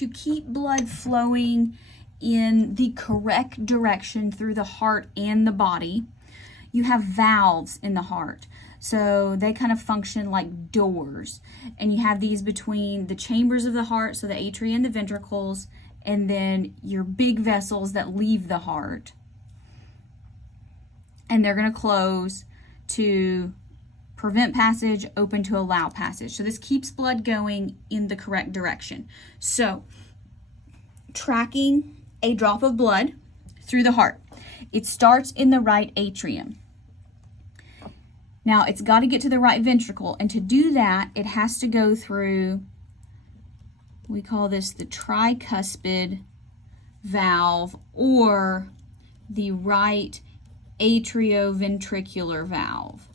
to keep blood flowing in the correct direction through the heart and the body, you have valves in the heart. So they kind of function like doors. And you have these between the chambers of the heart, so the atria and the ventricles, and then your big vessels that leave the heart. And they're going to close to prevent passage, open to allow passage. So this keeps blood going in the correct direction. So tracking a drop of blood through the heart. It starts in the right atrium. Now it's got to get to the right ventricle, and to do that, it has to go through, we call this the tricuspid valve or the right atrioventricular valve.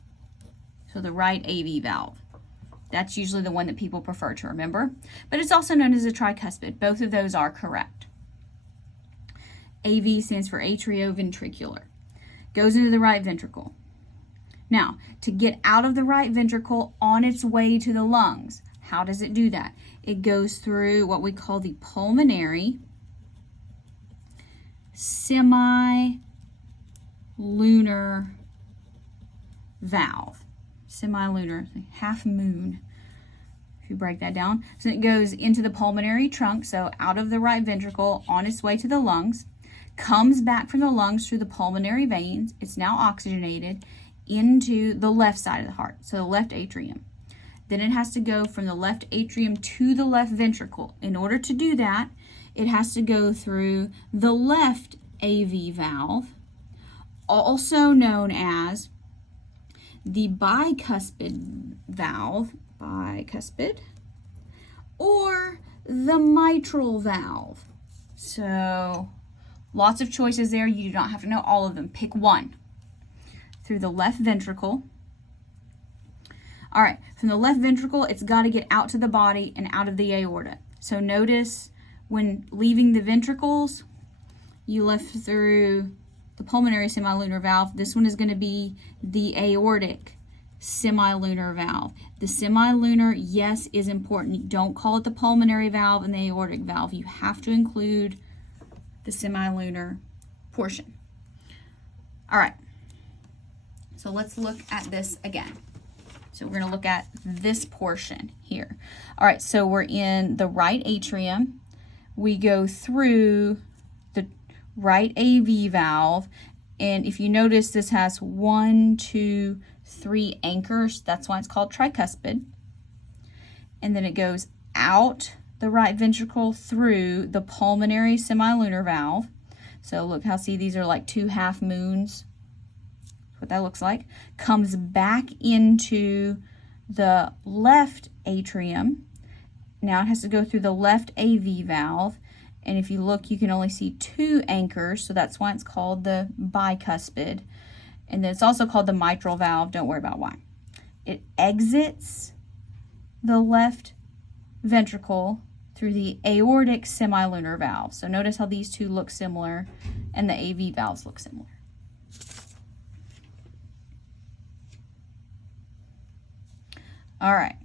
So the right AV valve. That's usually the one that people prefer to remember, but it's also known as a tricuspid. Both of those are correct. AV stands for atrioventricular. Goes into the right ventricle. Now, to get out of the right ventricle on its way to the lungs, how does it do that? It goes through what we call the pulmonary semilunar valve. Semilunar, half moon, if you break that down. So it goes into the pulmonary trunk, so out of the right ventricle on its way to the lungs, comes back from the lungs through the pulmonary veins. It's now oxygenated into the left side of the heart, so the left atrium. Then it has to go from the left atrium to the left ventricle. In order to do that, it has to go through the left AV valve, also known as the bicuspid valve, bicuspid, or the mitral valve. So lots of choices there. You do not have to know all of them. Pick one. Through the left ventricle. All right, from the left ventricle, it's got to get out to the body and out of the aorta. So notice when leaving the ventricles, you left through the pulmonary semilunar valve. This one is going to be the aortic semilunar valve. The semilunar, yes, is important. Don't call it the pulmonary valve and the aortic valve. You have to include the semilunar portion. All right. So let's look at this again. So we're going to look at this portion here. All right, so we're in the right atrium. We go through the right AV valve. And if you notice, this has 1, 2, 3 anchors. That's why it's called tricuspid. And then it goes out the right ventricle through the pulmonary semilunar valve. So look how, see, these are like two half moons. What that looks like, comes back into the left atrium. Now it has to go through the left AV valve, and if you look, you can only see 2 anchors, so that's why it's called the bicuspid. And then it's also called the mitral valve. Don't worry about why. It exits the left ventricle through the aortic semilunar valve. So notice how these two look similar and the AV valves look similar. All right,